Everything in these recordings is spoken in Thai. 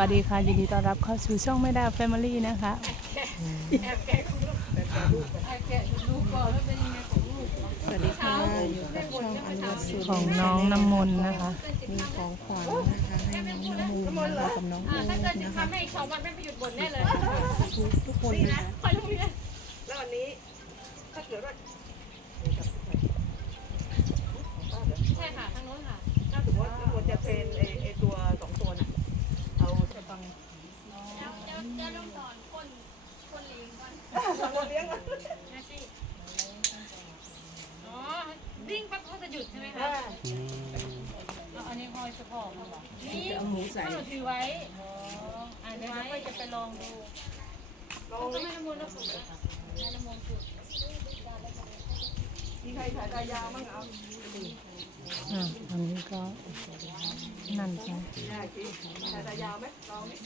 วัสดีค่ะยินดีต้อนรับเข้าสู่ช่องไม่ได้แฟมิลี่นะคะสวัสดีค่ะอยู่กับช่องอันวัสุของน้องน้ำมนต์นะคะ มีของขวัญนะคะให้น้องน้ำมูลนะคะกับน้องโอ๊ตถ้าเกิดจะนะคะทำให้อีกสองวันไม่ไปหยุดบ่นแน่เลยทุกทุกคนนะคะคอยลูกเนี่ยแล้ววันนี้ถ้าเกิดว่าใช่ค่ะทางโน้นค่ะถ้าสมมติว่าควรจะเทรนไอ้ไอ้ตัวสองตัวน่ะเอาจะฟัง เดี๋ยวเดี๋ยวเดี๋ยวลงสอนคนคนเลี้ยงก่อน ตัว เลี้ยงมันนะสิอ๋อวิ่งปั๊บเขาจะหยุดใช่ไหมคะอ่าเอาอันนี้คอยเฉพาะเขาบอกนี่เอาหมูใส่หนูถือไว้อ๋ออ่านเดี๋ยวเราก็จะไปลองดูลอต้องงดิให้น้ำมันต์นะฝึกนะให้น้ำมันต์ฝึกมีใครถ่ายตายาวบ้างเอาอ่าอันนี้ก็นั่นใช่ได้สิถ่ายตายาวไหมลองดิ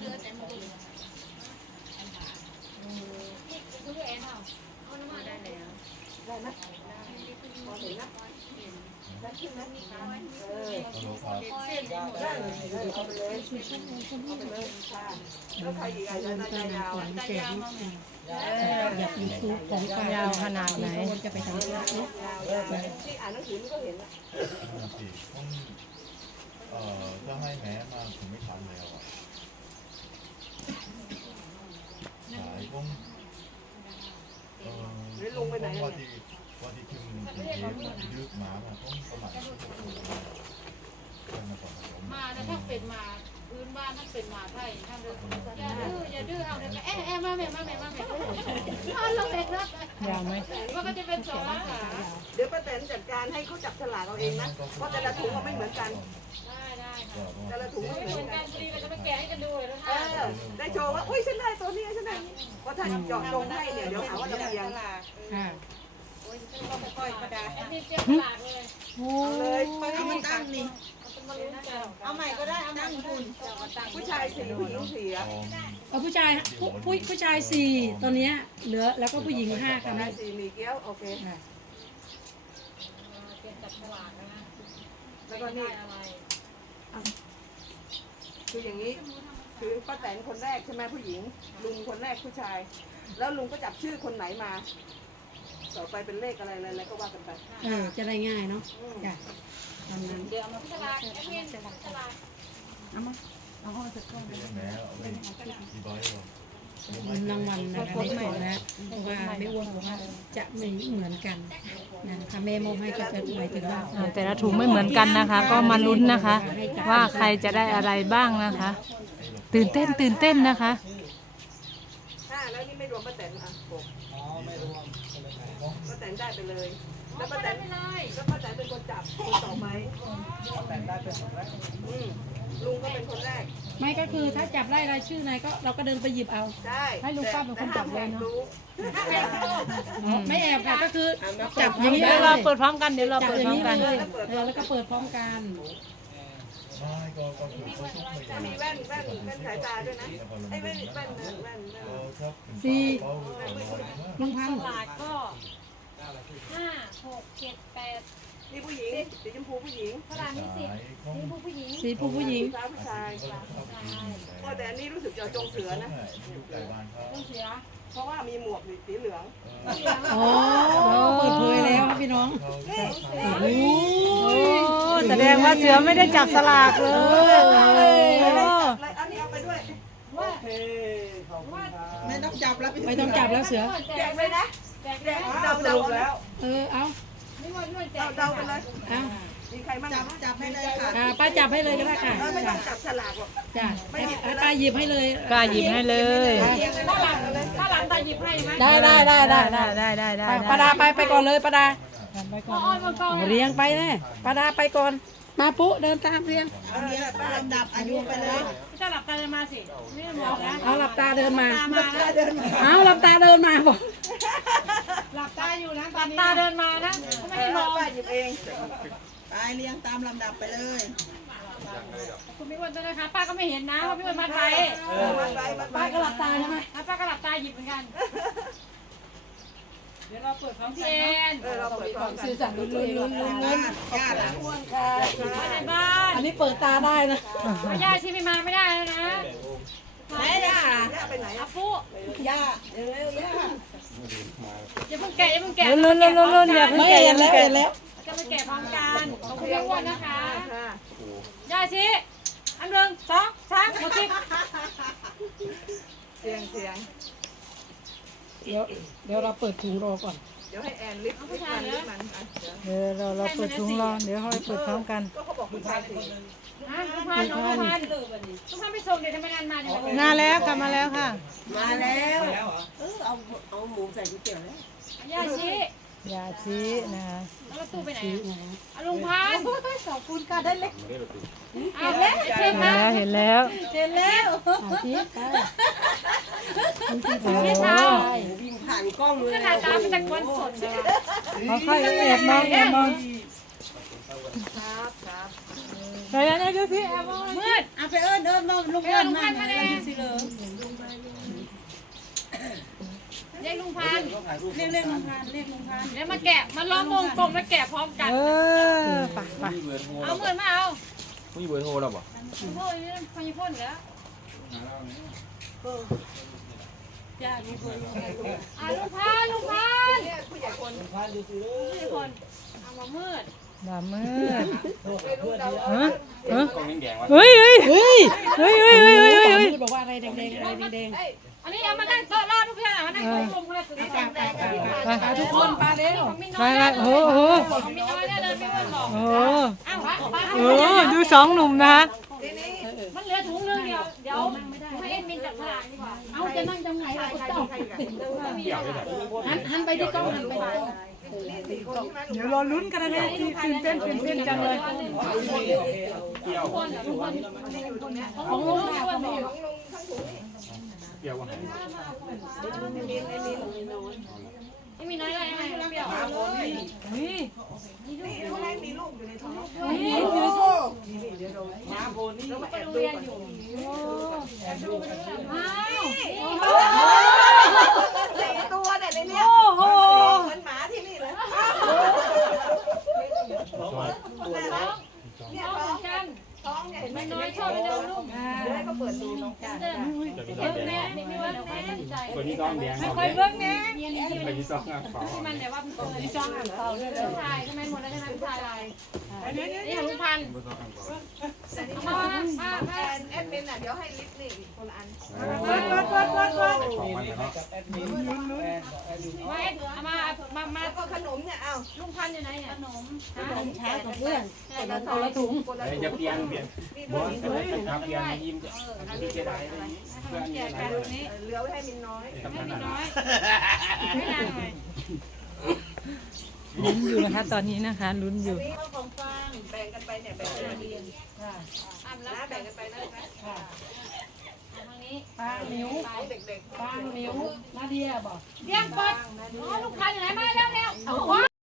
นี่คือแอนเหรอเอาน้ำมันได้แล้ว ได้ไหมพอเห็นนะได้ขึ้นไหมเออเส้นได้หมดได้เลยเอาไปเลยเอาไปเลยค่ะแล้วใครอีกอะถ่ายตายาวขวัญแจกลูกศิษย์เอออยากยูทูบของฝากยาวขนาดไหนโอ๊ตจะไปทำธุระเนาะยาวๆที่อ่านหนังสือมันก็เห็นละนั่นสิต้องเอ่อถ้าให้แม้มาถึงไม่ทันแล้วอะสายต้องเอ่อ หรือ ลงไปไหนอะพอดีคือมันเยืดมาอะต้องประมาณชั่วโมงต้องมาก่อนผมมานะถ้าเป็นมา พื้นบ้านถ้าเป็นมาไทยถ้าเดินอย่าดื้ออย่าดื้อเอาเดี๋ยวไปเอ๊ะเอ๊ะมาแม่มาแม่มาแม่เอาเราเด็กนะยาวไหมว่าก็จะเป็นสองขาเดี๋ยวป้าแตนจัดการให้เขาจับฉลากเอาเองนะเพราะแต่ละถุงมันไม่เหมือนกันได้ได้ค่ะแต่ละถุงไม่เหมือนกันพอดีเราจะมาแกะให้กันดูเลยนะเออได้โชว์ว่าอุ้ยฉันได้ตัวนี้ฉันได้เพราะถ้าเจาะจงให้เนี่ยเดี๋ยวหาว่าเราเอียงค่ะแอดมินเตรียมตลาดเลยโอ้เอาเลยเอามาตั้งนี่ เอาใหม่ก็ได้เอาใหม่คุณผู้ชายสี่ผู้หญิงสี่อะลองเอาผู้ชายผู้ผู้ผู้ชายสี่ตอนเนี้ยเหลือแล้วก็ผู้หญิงห้าค่ะชาแม่ยสี่มีเกี้ยวโอเคค่ะเตรียมจับตลาดนะแล้วก็นี่อะไรคืออย่างนี้คือป้าแตนคนแรกใช่ไหมผู้หญิง ลุงคนแรกผู้ชาย แล้วลุงก็จับชื่อคนไหนมา ต่อไปเป็นเลขอะไรอะไรก็ว่ากันไปเออจะได้ง่ายเนาะอืมจ้ะตามนั้นเดี๋ยวเอามาตลาดแอดมินตลาดเอามาเอาห้องสักก้อนที่แม้เอาไปที่บ้อยหรอรางวัลนะคะไม่เหมือนนะเพราะว่าไม่อ้วนบอกว่าจะไม่เหมือนกันนะคะแม่มอบให้ก็จะหมายถึงว่าอ่าแต่ละถุงไม่เหมือนกันนะคะ ก็มาลุ้นนะคะ ว่าใครจะได้อะไรบ้างนะคะ ตื่นเต้นตื่นเต้นนะคะห้าแล้วนี่ไม่รวมป้าแตนอะหกป้า แตนได้ไปเลย แล้วป้าแตนไปเลยแล้วป้าแตนเป็นคนจับคนต่อไปป้าแตนได้เป็นคนแรกอืมลุงก็เป็นคนแรก ไม่ก็คือถ้าจับได้รายชื่อไหนก็เราก็เดินไปหยิบเอาได้ให้ลุงป้าเป็นคนจับเลยเนอะแต่ห้ามแหกรู้ไม่แอบค่ะก็คือจับอย่างนี้เดี๋ยวเลเรายเปิดพร้อมกันเดี๋ยวเราจับเปิดอย่าพงร้อมนี้กันเลยเออแล้วก็เปิดพร้อมกันไม่ก็ก็คือเขาชุบไม่จะมีแว่นแว่นแว่นสายตาด้วยนะไอ้แว่นแว่นแว่นแว่นก็ครับลุงพันตธุ์ลาดก็ ห้าหกเจ็ดแปดนี่ผู้หญิงสีชมพูผู้หญิงตลาดมีสิบนี่ผู้ผู้หญิงสีผู้ผู้หญิงฟ้าผู้ชายโอ้แต่อันนี้รู้สึกจะจงเสือนะยุคไก่บ้านเขาต้องเสียเพราะว่ามีหมวกสีเหลืองโอ้เปิดเผยแล้วครับพี่น้องเขาโอ้โอ้แสดงว่าเสือไม่ได้จับสลากเลยโอ้อะไรอันนี้เอาไปด้วยโอเคขอบคุณครับไม่ต้องจับแล้วไม่ต้องจับแล้วเสือแจกเลยนะ แจกแจแล้กวเดาเดาแล้วเออเอาไม่ว่าเดาเดาไปเลยเอามีใครบ้างจับจับให้เลยค่ะอ่าป้าจับให้เลยก็ได้ค่ะเออไม่ต้จ้ะองจับฉลากหรอกจ้ะป้าหยิบให้เลยกล้าหยิบให้เลย ถ้าหลังถ้าหลังตาหยิบให้ไหมได้ได้ได้ได้ได้ได้ได้ได้ได้ป้าดาไปไปก่อนเลยป้าดาอ๋อมันเรียงไปแน่ป้าดาไปก่อน มาปุ๊เดินตามเรียงอันนี้ลำดับอายุไปเลยถ้าหลับตาจะมาสิไม่มองนะเอาหลับตาเดินมาตามาแล้วเดินเอาหลับตาเดินมาบอกหลับตาอยู่นะตอนนี้ตาเดินมานะไม่ให้มองป้าหยิบเองไปเรียงตามลำดับไปเลยคุณพี่อ้วนด้วยนะคะป้าก็ไม่เห็นนะว่าพี่อ้วนมาไทยเออมันไปมันไปป้าก็หลับตาใช่ไหมแล้วป้าก็หลับตาหยิบเหมือนกัน พี่แอนเออเราเปิดพร้อมกันสื่อสารกับตัวเองลุ้นลุ้นลุ้นญาติอะในบ้านอันนี้เปิดตาได้นะย่าชีไม่มาไม่ได้แล้วนะไหนล่ะย่าไปไหนอาฟุย่าเร็วๆย่าอย่าเพิ่งแกะอย่าเพิ่งแกะลุ้นลุ้นลุ้นลุ้นอย่าเพิ่งไม่แกะอเห็ย่านเพิ่แล้งวแกะเห็นแล้วจะมาแกะพร้อมกันขอบคุณพี่อ้วนนะคะค่ะย่าชีอันหนึ่งสองสามหมดสิบ เสียงเสียง เดี๋ยวเดี๋ยวเราเปิดถุงรอก่อน เดี๋ยวให้แอนลิฟต์ลิฟต์มันลิฟต์มันอะเดี๋ยวเดี๋ยวเราเราเปิดถุงรอเดี๋ยวเขาไปเปิดพร้อมกัน ก็เขาบอกคุณชายสิฮะลุงพันธุ์ลุงพันธุ์ลุงพันธุ์ไปส่งเดี๋ยวทำไมนานมาเนี่ยมาแล้วค่ะมาแล้วค่ะ มาแล้ว เออเอาเอาหมูใส่ก๋วยเตี๋ยวแล้ว ย่าชีอ ย่าชี้นะคะแล้วรถตู้ไปไหนอะอะลุงพันธุ์ขอบคุณค่ะได้เล็กเอาแล้วเชิญเห็นมาแล้วเห็นแล้วเห็นแล้วโอ้วิ่งผ่านกล้องเลขยนาดตาเป็นตะกอนสดเลยอะเขาค่อยแอบมองแอบมองครับครับไปแล้วนะดูสิแอบมองมืดเอาไปเอิ้นเอิ้นมาลุงเรียเอิ้กนลุงมาพันธุ์มาเลยสิเลย เรียกเรียกลุงพานเรียกลุงพานแล้วมาแกะมาล้อมวงกลมมาแกะพร้อมกัน เออไปไปมีเอาเหมือนมาเอามีเบอร์โทรแล้วป่คุณพ่อนี่พยพ่นแล้วยากลุงพานลุงพันลุงพันผู้ใหญ่คนลุงพันดูสิลูกผู้ใหญ่คนเอามามืดมามืดฮะเฮ้ยเฮ้ยเฮ้ยเฮ้ยเฮ้ยเฮ้ยเฮ้ยบอกว่าอะไรแดงๆอะไรแดงๆอันนี้เอามานั่งโต๊ะรอดทุกท่านเอามานั่งโต๊ะ ทุกคนปลาเร็วของมีไปน้อยไปโอ้โหของมีน้อยแน่เลยพี่พ่นบอกโอ้โหอ้าววะป้าโอ้โหดูสองหนุ่มนะคะทีนี้มันเหลือถุงนึงเดียว เดี๋ยวให้เอ็มมินจับฉลากดีกว่า เอาจะนั่งตรงไหนล่ะคุณเจ้าเกี่ยวด้วยแบบหันหันไปที่กล้องหันไปที่กล้องนี่สี่คนใช่ไหมเดี๋ยวรอลุ้นกันนะเนี่ยตื่นเต้นตื่นเต้นจังเลยเกี่ยวของลุงค่ะของลุงของลุงทั้งถุงนี่เกี่ยวว่า ไม่มีน้อยเลยไหมเปรี้ยว นี่นี่เขาให้มีลูกอยู่ในท้องนี่ไปโรงเรียนอยู่อ้าวสี่ตัวเนี่ยในเนี้ยโอ้โหเหมือนหมาที่นี่เลยท้องเนี่ยท้องกันท้องเนี่ยเห็นไหมน้อยชอบไปเดินลุ่มเดี๋ยวให้เขาเปิดดูน้องกัน เติมแน่ไม่ว่าแม่ใจตัวนี้ต้องแดงไม่ค่อยเบิ่งแน่ ตัวนี้ต้องอะขอที่มันแต่ว่าเป็นที่จ้องอ่างเขาด้วยผู้ชายใช่ไหมหมดแล้วใช่ไหมผู้ชายนี่ของลุงพันธุ์มามามาแอนแอดมินอะเดี๋ยวให้ลิฟต์นี่อีกคนละอันของมันเนาะมามามามาแล้วก็ขนมเนี่ยอ้าวลุงพันธุ์อยู่ไหนเนี่ยขนมเช้ากับเพื่อนคนละคนละถุงคนละเดี๋ยวถุจะงเปลี่ยนเปลี่ยนนี่บด้อวยสครับเปลี่ยนยิ้มจะจะเสียดายเพื่อนนี่อะไรเหลือไว้ให้มินน้อยไม่มีน้อยไม่นานหน่อยลุ้นอยู่นะคะ ตอนนี้นะคะลุ้นอยู่นี่เอาของฟางแบ่งกันไปเนี่ยแบ่งกันไปนะอ่ำแล้วแบ่งกันไปนะคะทางนี้ปลาหมิวให้เด็กๆปลาหมิวนาเดียบอกเตรียมกดอ๋อลูกพันธุ์อยู่ไหนมาแล้วแล้ว